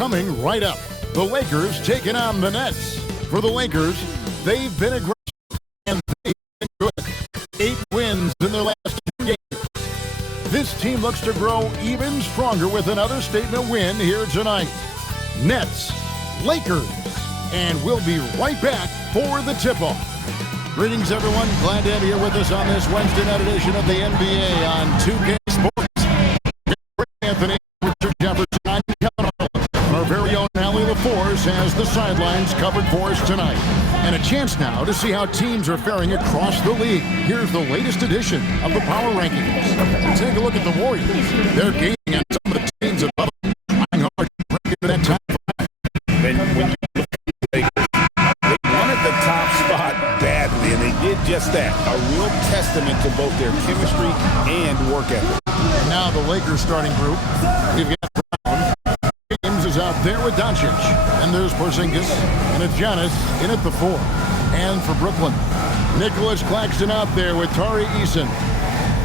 Coming right up, the Lakers taking on the Nets. For the Lakers, they've been aggressive and they've been good. 8 wins in their last 2 games. This team looks to grow even stronger with another statement win here tonight. Nets, Lakers, and we'll be right back for the tip-off. Greetings, everyone. Glad to have you here with us on this Wednesday night edition of the NBA on 2K Sports. Anthony, Richard Jefferson, I'm Kevin Harlan. Our very own Allie LaForce has the sidelines covered for us tonight. And a chance now to see how teams are faring across the league. Here's the latest edition of the Power Rankings. Take a look at the Warriors. They're gaining on some of the teams above them, trying hard to break into that top 5. When you look at the Lakers, they wanted the top spot badly, and they did just that. A real testament to both their chemistry and work ethic. And now the Lakers starting group. We've got Brown. James is out there with Doncic. And there's Porzingis. And it's Giannis in at the 4. And for Brooklyn, Nicholas Claxton out there with Tari Eason.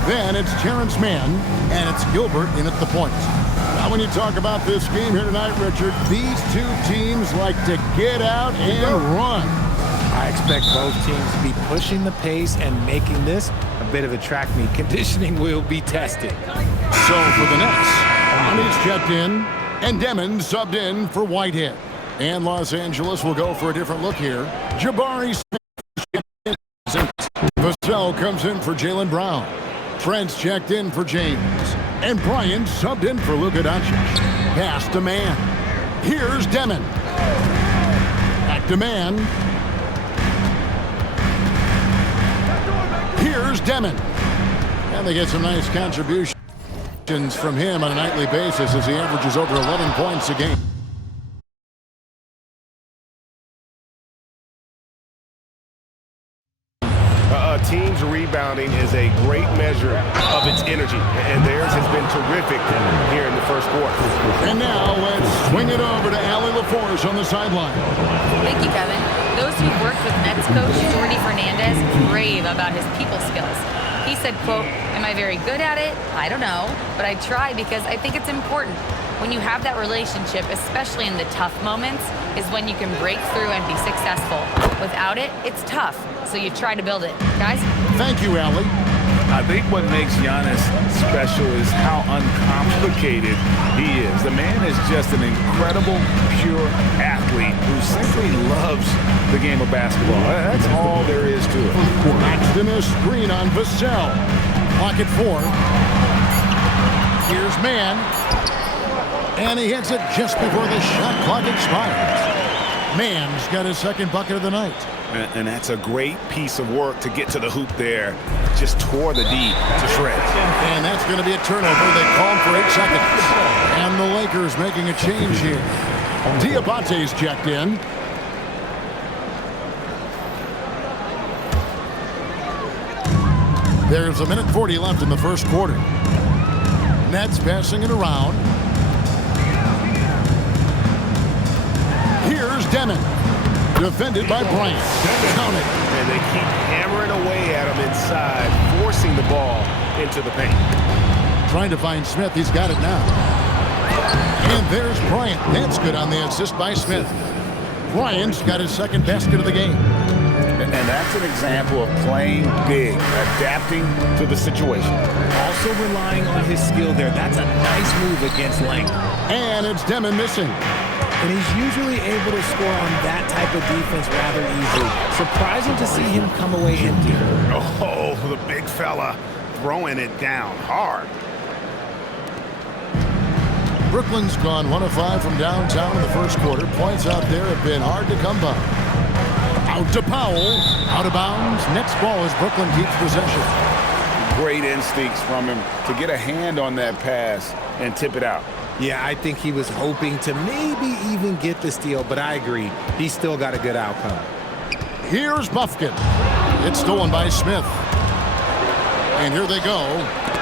Then it's Terrence Mann. And it's Gilbert in at the point. Now, when you talk about this game here tonight, Richard, these 2 teams like to get out and run. I expect both teams to be pushing the pace and making this a bit of a track meet. Conditioning will be tested. So for the Nets, Ronnie's checked in, and Demon subbed in for Whitehead. And Los Angeles will go for a different look here. Jabari Smith. Vassell comes in for Jaylen Brown. Trent's checked in for James. And Bryant subbed in for Luka Doncic. Pass to Mann. Here's Demon. Back to Mann. Here's Demon. And they get some nice contributions from him on a nightly basis as he averages over 11 points a game. Team's rebounding is a great measure of its energy, and theirs has been terrific here in the first quarter. And now let's swing it over to Allie LaForce on the sideline. Thank you, Kevin. Those who've worked with Nets coach Jordy Fernandez rave about his people skills. He said, quote, "Am I very good at it? I don't know, but I try because I think it's important. When you have that relationship, especially in the tough moments, is when you can break through and be successful. Without it, it's tough, so you try to build it." Guys? Thank you, Allie. I think what makes Giannis special is how uncomplicated he is. The man is just an incredible, pure athlete who simply loves the game of basketball. That's all there is to it. Claxton a screen on Vassell. Clock at 4. Here's Mann. And he hits it just before the shot clock expires. Mann's got his second bucket of the night. And that's a great piece of work to get to the hoop there. Just tore the D to shreds. And that's going to be a turnover. They called for 8 seconds. And the Lakers making a change here. Diabate's checked in. There's a minute 40 left in the first quarter. Nets passing it around. Here's Demon. Defended by Bryant. Count it. And they keep hammering away at him inside, forcing the ball into the paint. Trying to find Smith. He's got it now. And there's Bryant. That's good on the assist by Smith. Bryant's got his second basket of the game. And that's an example of playing big, adapting to the situation. Also relying on his skill there. That's a nice move against length. And it's Demon missing. And he's usually able to score on that type of defense rather easily. Surprising to see him come away empty. Oh, the big fella throwing it down hard. Brooklyn's gone 1 of 5 from downtown in the first quarter. Points out there have been hard to come by. Out to Powell. Out of bounds. Next ball as Brooklyn keeps possession. Great instincts from him to get a hand on that pass and tip it out. Yeah, I think he was hoping to maybe even get the steal, but I agree. He's still got a good outcome. Here's Bufkin. It's stolen by Smith. And here they go.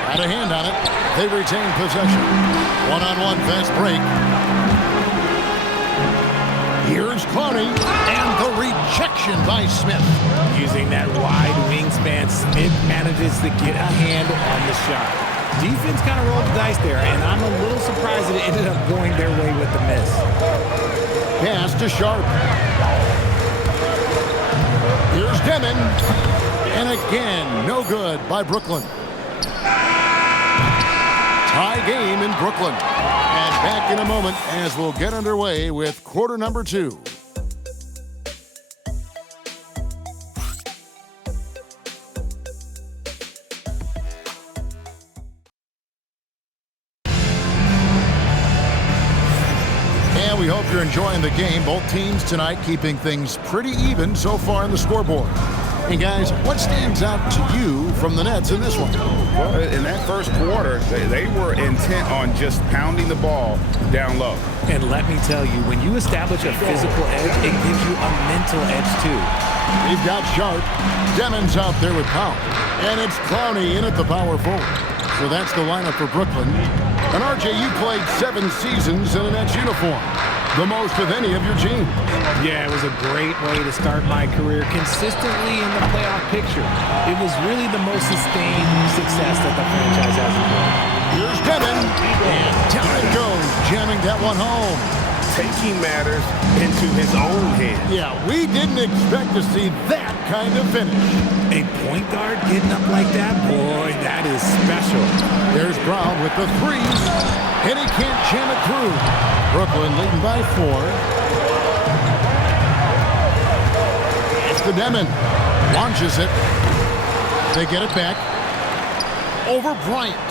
Had a hand on it. They retain possession. One-on-one fast break. Here's Clowney. And the rejection by Smith. Using that wide wingspan, Smith manages to get a hand on the shot. Defense kind of rolled the dice there, and I'm a little surprised that it ended up going their way with the miss. Pass to Sharp. Here's Demon. And again, no good by Brooklyn. Tie game in Brooklyn. And back in a moment as we'll get underway with quarter number 2. And we hope you're enjoying the game. Both teams tonight keeping things pretty even so far in the scoreboard. And guys, what stands out to you from the Nets in this one? Well, in that first quarter, they were intent on just pounding the ball down low. And let me tell you, when you establish a physical edge, it gives you a mental edge too. We've got Sharp. Demon's out there with Powell. And it's Clowney in at the power forward. So that's the lineup for Brooklyn. And RJ, you played 7 seasons in a Nets uniform. The most of any of your teams. Yeah, it was a great way to start my career consistently in the playoff picture. It was really the most sustained success that the franchise has enjoyed. Here's Demon, and down it goes, jamming that one home. Taking matters into his own hands. Yeah, we didn't expect to see that kind of finish. A point guard getting up like that? Boy, that is special. There's Brown with the 3, and he can't jam it through. Brooklyn leading by 4. It's the Demon. Launches it. They get it back. Over Bryant.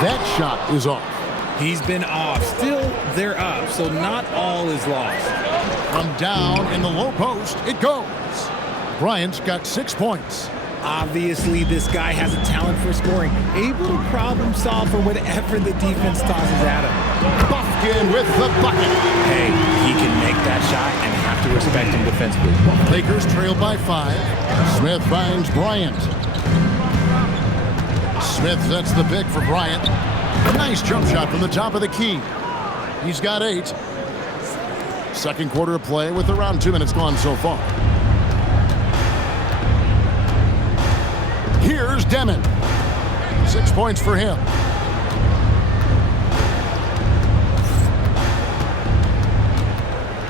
That shot is off. He's been off. Still, they're up, so not all is lost. From down in the low post, it goes. Bryant's got 6 points. Obviously, this guy has a talent for scoring, able to problem solve for whatever the defense tosses at him. Buffkin with the bucket. Hey, he can make that shot and have to respect him defensively. Lakers trail by 5. Smith finds Bryant. Smith sets the pick for Bryant. A nice jump shot from the top of the key. He's got 8. Second quarter of play with around 2 minutes gone so far. Here's Demon. 6 points for him.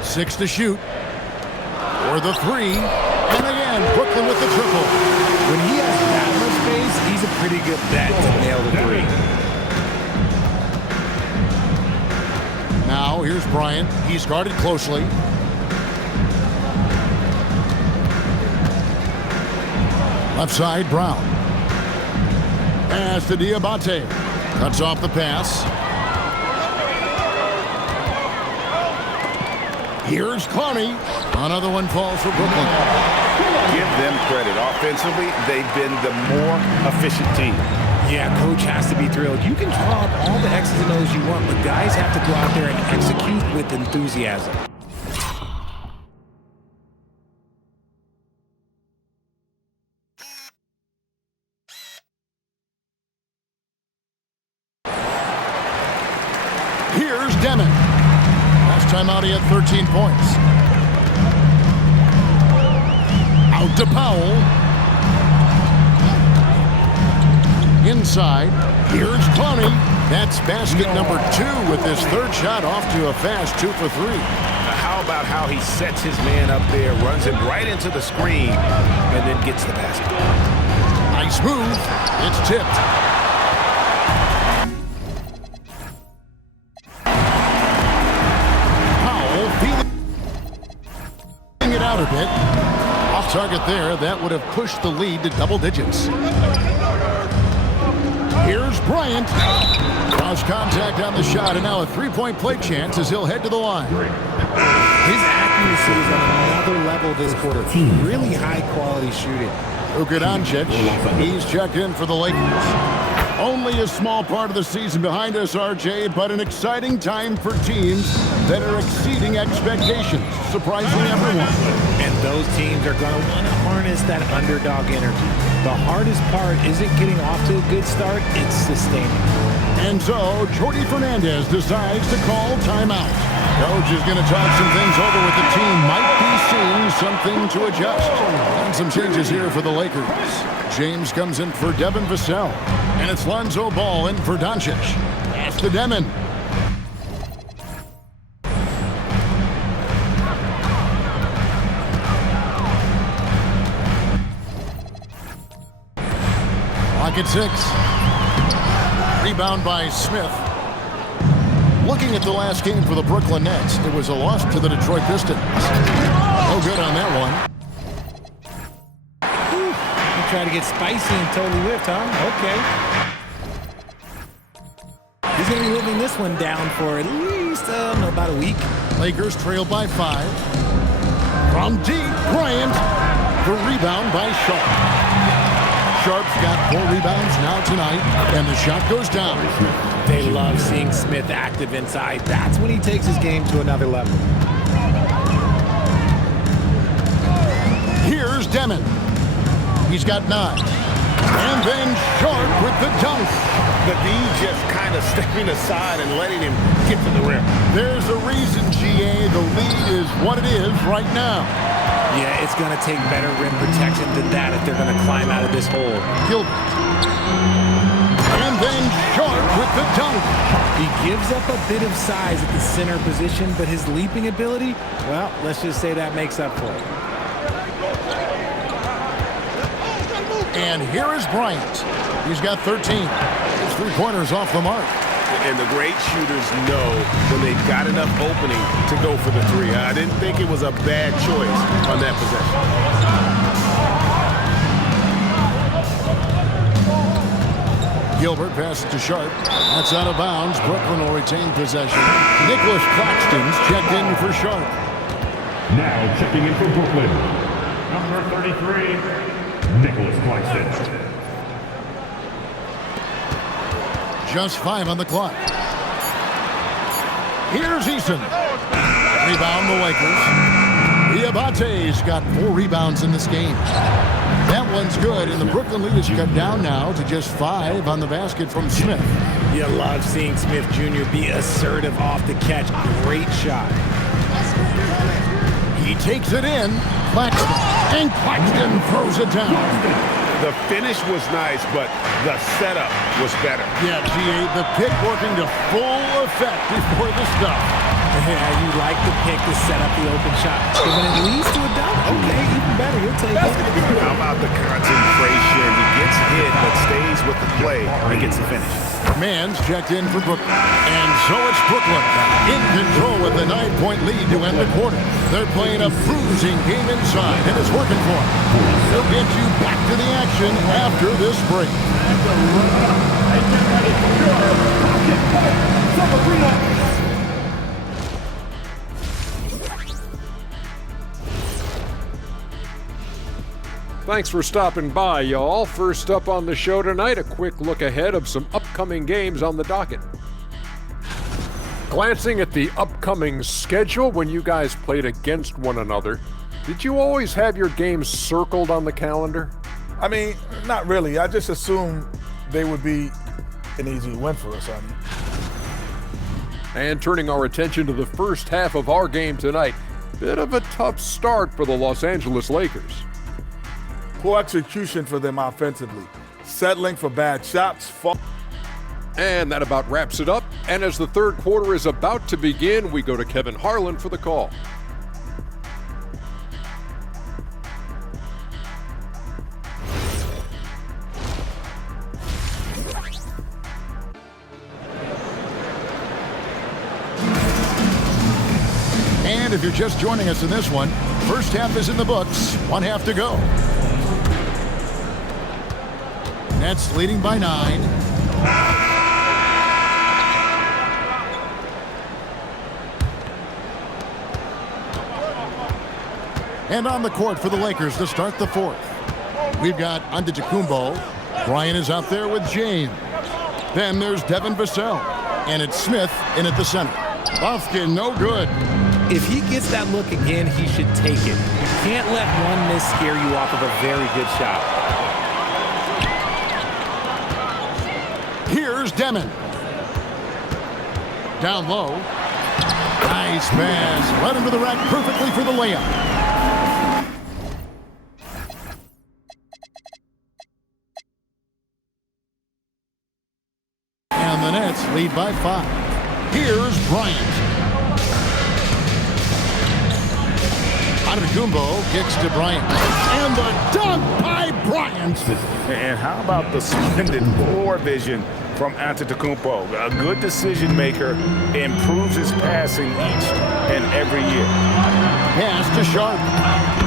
Six to shoot. For the 3. And again, Brooklyn with the triple. When he has that much space, he's a pretty good bet to nail the 3. Now, here's Bryant. He's guarded closely. Left side, Brown. Pass to Diabate. Cuts off the pass. Here's Clowney. Another one falls for Brooklyn. Give them credit. Offensively, they've been the more efficient team. Yeah, coach has to be thrilled. You can draw up all the X's and O's you want, but guys have to go out there and execute with enthusiasm. Here's Demon. Last time out, he had 13 points. Out to Powell. Inside. Here's Clowney. That's basket number 2 with his 3rd shot off to a fast 2 for 3. How about how he sets his man up there, runs him right into the screen, and then gets the basket. Nice move. It's tipped. Powell feeling it out a bit. Off target there. That would have pushed the lead to double digits. Here's Bryant. Cross contact on the shot, and now a 3-point play chance as he'll head to the line. His accuracy is on another level this quarter. Really high-quality shooting. Luka Doncic, he's checked in for the Lakers. Only a small part of the season behind us, RJ, but an exciting time for teams that are exceeding expectations, surprising everyone. And those teams are going to want to harness that underdog energy. The hardest part isn't getting off to a good start, it's sustaining. And so, Jordi Fernandez decides to call timeout. Coach is going to talk some things over with the team. Might be seeing something to adjust. And some changes here for the Lakers. James comes in for Devin Vassell. And it's Lonzo Ball in for Doncic. Pass to Demon. Clock at 6. Rebound by Smith. Looking at the last game for the Brooklyn Nets, it was a loss to the Detroit Pistons. No good on that one. He tried to get spicy and totally whipped, huh? Okay. He's going to be living this one down for at least about a week. Lakers trail by 5. From deep, Bryant. The rebound by Sharp. Sharp's got 4 rebounds now tonight, and the shot goes down. They love seeing Smith active inside. That's when he takes his game to another level. Here's Demon. He's got 9. And then Sharp with the dunk. The D just kind of stepping aside and letting him get to the rim. There's a reason, GA. The lead is what it is right now. Yeah, it's going to take better rim protection than that if they're going to climb out of this hole. Gilbert. And then Sharp with the dunk. He gives up a bit of size at the center position, but his leaping ability, well, let's just say that makes up for it. And here is Bryant. He's got 13. His 3-pointers off the mark. And the great shooters know when they've got enough opening to go for the 3. I didn't think it was a bad choice on that possession. Gilbert passes to Sharp. That's out of bounds. Brooklyn will retain possession. Nicholas Claxton's checked in for Sharp. Now checking in for Brooklyn, number 33, Nicholas Claxton. Just 5 on the clock. Here's Eason. Rebound the Lakers. Diabate's got 4 rebounds in this game. That one's good, and the Brooklyn lead is cut down now to just 5 on the basket from Smith. You love seeing Smith Jr. be assertive off the catch. Great shot. He takes it in. Claxton. And Claxton throws it down. The finish was nice, but the setup was better. Yeah, GA, the pick working to full effect before the stop. Yeah, you like the pick to set up the open shot. But when it leads to a dunk, okay, even better. He'll take it. How about the concentration? He gets hit, but stays with the play and gets the finish. Man's checked in for Brooklyn. And so it's Brooklyn in control with a 9-point lead to end the quarter. They're playing a bruising game inside, and it's working for them. They'll get you back to the action after this break. Thanks for stopping by, y'all. First up on the show tonight, a quick look ahead of some upcoming games on the docket. Glancing at the upcoming schedule when you guys played against one another, did you always have your games circled on the calendar? I mean, not really. I just assumed they would be an easy win for us, And turning our attention to the first half of our game tonight, bit of a tough start for the Los Angeles Lakers. Poor execution for them offensively. Settling for bad shots. And that about wraps it up. And as the third quarter is about to begin, we go to Kevin Harlan for the call. And if you're just joining us in this one, first half is in the books. 1 half to go. Nets leading by 9. And on the court for the Lakers to start the 4th. We've got Antetokounmpo. Bryant is out there with James. Then there's Devin Vassell. And it's Smith in at the center. Bofkin, no good. If he gets that look again, he should take it. You can't let one miss scare you off of a very good shot. Here's Demon. Down low. Nice pass. Led him to the rack perfectly for the layup. the Nets lead by 5. Here's Bryant. Antetokounmpo kicks to Bryant. And the dunk by Bryant. And how about the splendid floor vision from Antetokounmpo? A good decision maker, improves his passing each and every year. Pass to Sharp.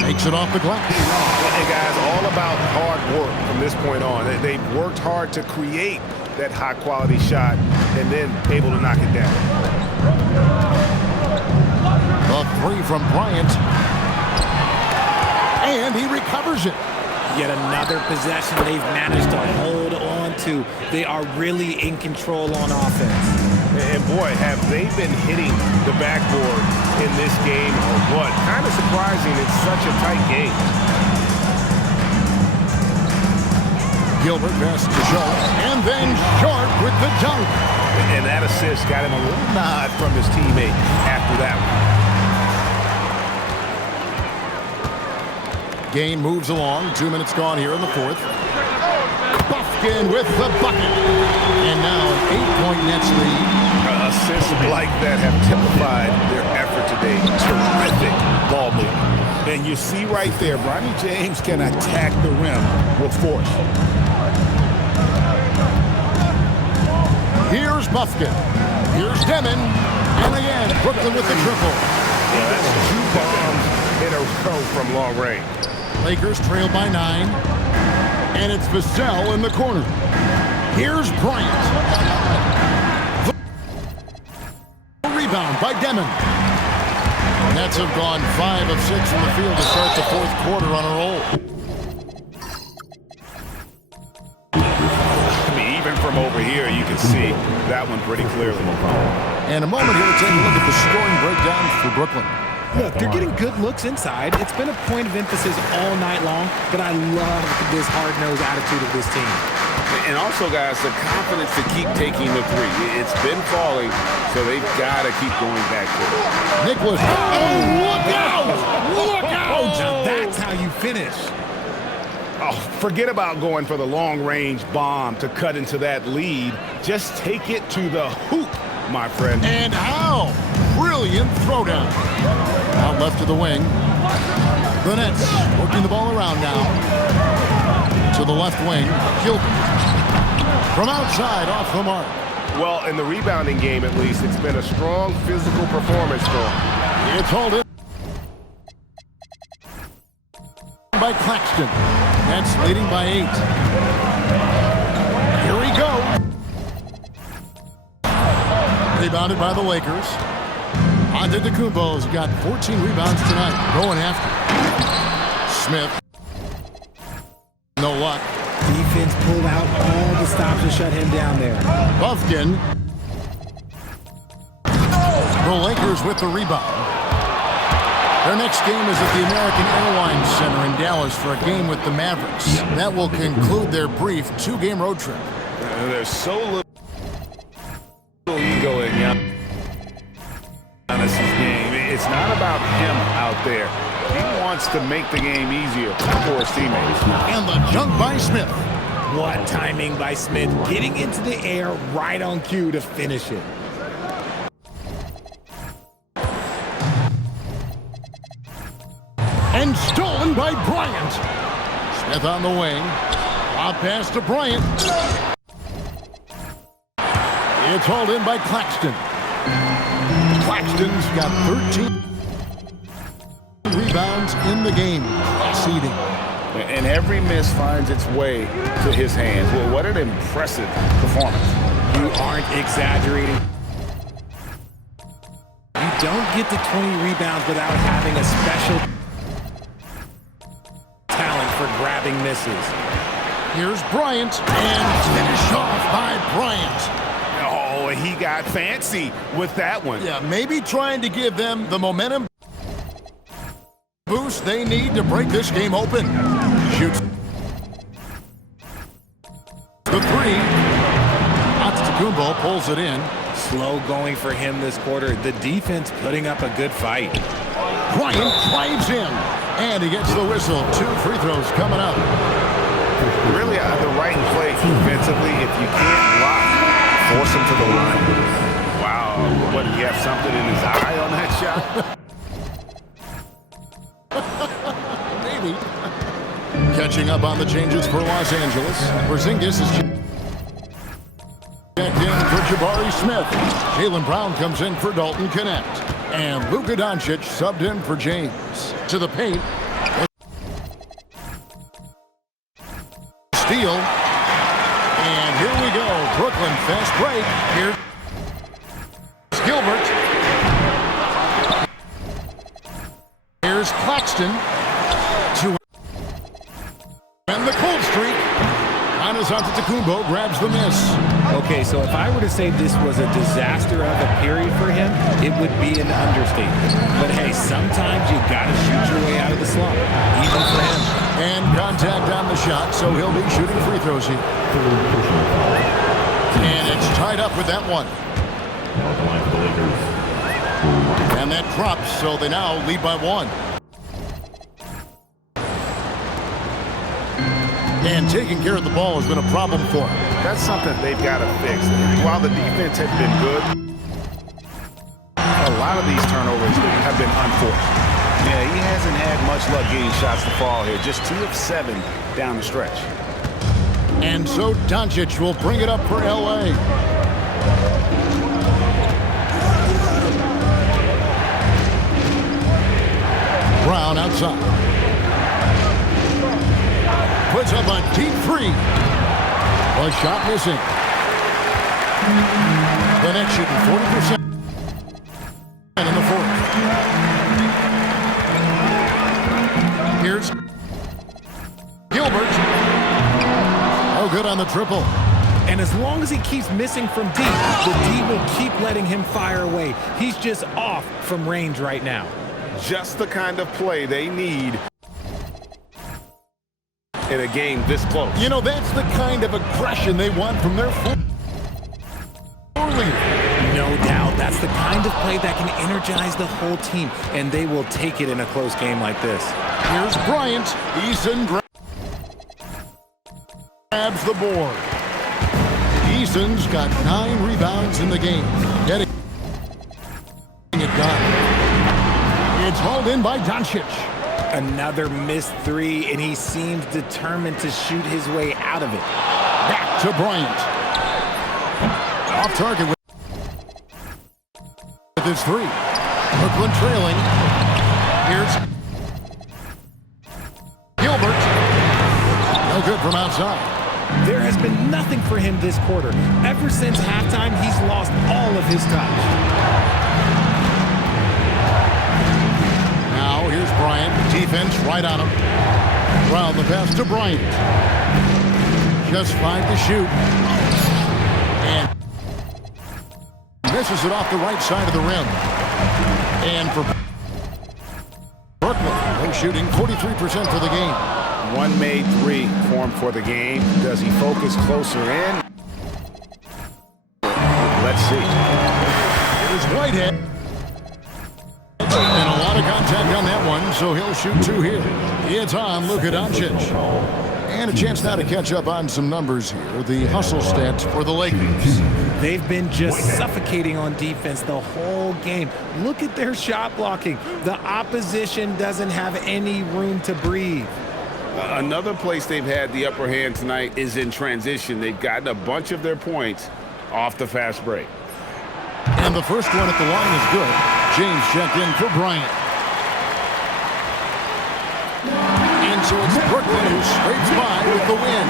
Makes it off the glass. And guys, all about hard work from this point on. They've worked hard to create that high-quality shot and then able to knock it down. The 3 from Bryant. And he recovers it. Yet another possession they've managed to hold on to. They are really in control on offense. And boy, have they been hitting the backboard in this game or what? Kind of surprising, it's such a tight game. Gilbert passes to Sharp. And then Sharp with the dunk. And that assist got him a little nod from his teammate after that one. Game moves along. 2 minutes gone here in the 4th. Bufkin with the bucket. And now an 8-point Nets lead. Assists like that have typified their effort today. Terrific ball movement. And you see right there, Bronny James can attack the rim with force. Here's Bufkin. Here's Demon. And again, Brooklyn with the triple. Yeah, that's 2 bombs in a row from long range. Lakers trail by 9. And it's Vassell in the corner. Here's Bryant. The rebound by Demon. Nets have gone 5 of 6 from the field to start the 4th quarter on a roll. I mean, even from over here, you can see that one pretty clearly. And a moment here to take a look at the scoring breakdown for Brooklyn. Look, they're getting good looks inside. It's been a point of emphasis all night long, but I love this hard-nosed attitude of this team. And also, guys, the confidence to keep taking the 3. It's been falling, so they've got to keep going back to it. Nicholas. Oh, look out! Look out! Now that's how you finish. Oh, forget about going for the long-range bomb to cut into that lead. Just take it to the hoop, my friend. And how? Brilliant throwdown. Out left to the wing. The Nets working the ball around now. To the left wing. Gilbert. From outside, off the mark. Well, in the rebounding game, at least, it's been a strong physical performance for him. It's holding by Claxton. Nets leading by 8. Here we go. Rebounded by the Lakers. Antetokounmpo's got 14 rebounds tonight. Going after Smith. No luck. Defense pulled out all the stops to shut him down there. Bufkin. The Lakers with the rebound. Their next game is at the American Airlines Center in Dallas for a game with the Mavericks. That will conclude their brief 2-game road trip. There's so little ego in Giannis's game. It's not about him out there. He wants to make the game easier for his teammates. And the dunk by Smith. What timing by Smith, getting into the air right on cue to finish it. And stolen by Bryant. Smith on the wing. Lob pass to Bryant. It's hauled in by Claxton. Claxton's got 13 rebounds in the game. Seeding. And every miss finds its way to his hands. Well, what an impressive performance. You aren't exaggerating. You don't get to 20 rebounds without having a special talent for grabbing misses. Here's Bryant, and finished off by Bryant. Oh, he got fancy with that one. Yeah, maybe trying to give them the momentum boost they need to break this game open. Shoots the 3. Antetokounmpo pulls it in. Slow going for him this quarter. The defense putting up a good fight. Bryant drives in, and he gets the whistle. 2 free throws coming up. Really the right play defensively. If you can't block Force him to the line. Wow. What, did he have something in his eye on that shot? Maybe. Catching up on the changes for Los Angeles. Porzingis is checked in for Jabari Smith. Jaylen Brown comes in for Dalton Connect. And Luka Doncic subbed in for James. To the paint. Steal. And here we go. Brooklyn fast break. Here's Gilbert. Here's Claxton. To and the cold streak. Giannis Antetokounmpo grabs the miss. Okay, so if I were to say this was a disaster of a period for him, it would be an understatement. But hey, sometimes you gotta shoot your way out of the slump, even for him. And contact on the shot, so he'll be shooting free throws here. And it's tied up with that one. And that drops, so they now lead by one. And taking care of the ball has been a problem for him. That's something they've got to fix. While the defense has been good, a lot of these turnovers have been unforced. Yeah, he hasn't had much luck getting shots to fall here. Just 2 of 7 down the stretch. And so Doncic will bring it up for L.A. Brown outside. Puts up a deep three. A shot missing. The Nets shooting 40% in the fourth. Here's Gilbert. Oh, good on the triple. And as long as he keeps missing from deep, the D will keep letting him fire away. He's just off from range right now. Just the kind of play they need in a game this close. You know, that's the kind of aggression they want from their leader. No doubt. That's the kind of play that can energize the whole team, and they will take it in a close game like this. Here's Bryant. Eason grabs the board. Eason's got 9 rebounds in the game. Getting it done. It's hauled in by Doncic. Another missed three, and he seems determined to shoot his way out of it. Back to Bryant. Off target with his 3. Brooklyn trailing. Here's Gilbert. No good from outside. There has been nothing for him this quarter. Ever since halftime, he's lost all of his touch. Here's Bryant. Defense right on him. Brown the pass to Bryant. Just 5 to shoot. And misses it off the right side of the rim. And for Brooklyn, they're shooting 43% for the game. One made 3 formed for the game. Does he focus closer in? Let's see. It is Whitehead. And a lot of contact on that one, so he'll shoot 2 here. It's on Luka Doncic. And a chance now to catch up on some numbers here. The hustle stats for the Lakers. They've been just suffocating on defense the whole game. Look at their shot blocking. The opposition doesn't have any room to breathe. Another place they've had the upper hand tonight is in transition. They've gotten a bunch of their points off the fast break. And the first one at the line is good. James checked in for Bryant. And so it's Brooklyn who scrapes by with the win.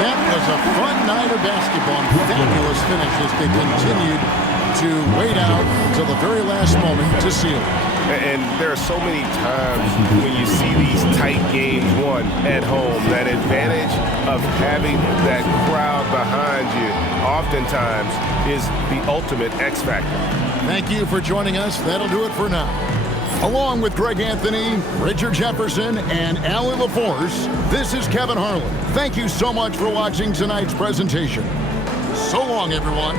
That was a fun night of basketball. Fabulous finish as they continued to wait out until the very last moment to seal it. And there are so many times when you see these tight games won at home, that advantage of having that crowd behind you oftentimes is the ultimate X factor. Thank you for joining us. That'll do it for now. Along with Greg Anthony, Richard Jefferson, and Allie LaForce, this is Kevin Harlan. Thank you so much for watching tonight's presentation. So long, everyone.